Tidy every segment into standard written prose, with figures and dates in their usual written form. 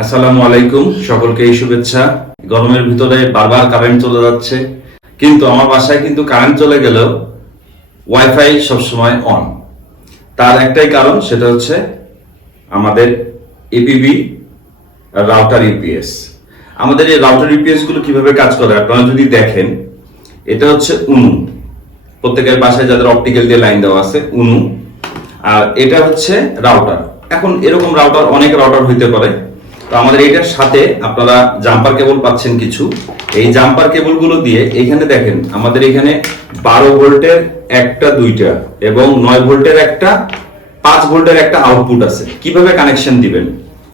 আসসালামু আলাইকুম, সকলকে এই শুভেচ্ছা। গরমের ভিতরে বারবার কারেন্ট চলে যাচ্ছে, কিন্তু আমার বাসায় কিন্তু কারেন্ট চলে গেলেও ওয়াইফাই সবসময় অন। তার একটাই কারণ, সেটা হচ্ছে আমাদের এপিবি রাউটার ইউপিএস। আমাদের এই রাউটার ইউপিএস গুলো কিভাবে কাজ করে আপনারা যদি দেখেন, এটা হচ্ছে উনু। প্রত্যেকের বাসায় যাদের অপটিক্যাল দিয়ে লাইন দেওয়া আছে উনু, আর এটা হচ্ছে রাউটার। এখন এরকম রাউটার অনেক রাউটার হইতে পারে। তো আমাদের এইটার সাথে আপনারা জাম্পার কেবল পাচ্ছেন কিছু। এই জাম্পার কেবলগুলো দিয়ে এখানে দেখেন, আমাদের এখানে 12 ভোল্টের একটা, দুইটা এবং 9 ভোল্টের একটা, 5 ভোল্টের একটা আউটপুট আছে। কিভাবে কানেকশন দিবেন?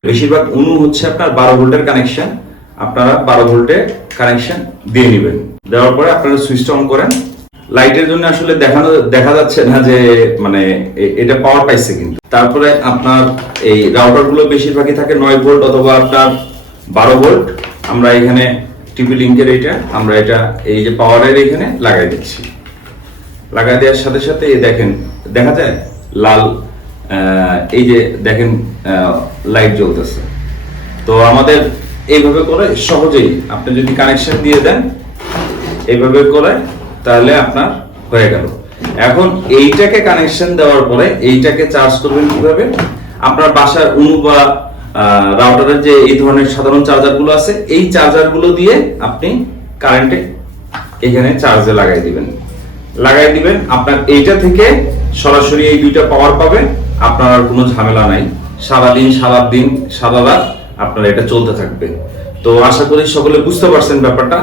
বেশিরভাগ উনু হচ্ছে আপনার 12 ভোল্টের কানেকশন। আপনারা 12 ভোল্টের কানেকশন দিয়ে নেবেন। দেওয়ার পরে আপনারা সুইচটা অন করেন। লাইটের জন্য আসলে দেখা যাচ্ছে না যে মানে এটা পাওয়ার পাইছে, কিন্তু তারপরে আপনার এই রাউটার গুলো বেশিরভাগই থাকে 9 ভোল্ট অথবা আপনার 12 ভোল্ট। আমরা এখানে টিপি লিংকের আমরা এটা এই যে পাওয়ারের এখানে লাগাই দিচ্ছি। লাগাই দেওয়ার সাথে সাথে এই দেখেন, দেখা যায় লাল, এই যে দেখেন লাইট জ্বলতেছে। তো আমাদের এইভাবে করে সহজেই আপনি যদি কানেকশন দিয়ে দেন এইভাবে করে, তাহলে আপনার হয়ে গেল। এখন এইটাকে কানেকশন দেওয়ার পরে এইটাকে চার্জ করবেন কিভাবে? আপনার বাসার উনু বা রাউটারের যে এই ধরনের সাধারণ চার্জার গুলো আছে, এই চার্জার গুলো দিয়ে আপনি কারেন্টে এখানে চার্জে লাগাই দিবেন। আপনার এইটা থেকে সরাসরি এই দুইটা পাওয়ার পাবে। আপনার আর কোনো ঝামেলা নাই। সারাদিন সারা রাত আপনার এটা চলতে থাকবে। তো আশা করি সকলে বুঝতে পারছেন ব্যাপারটা।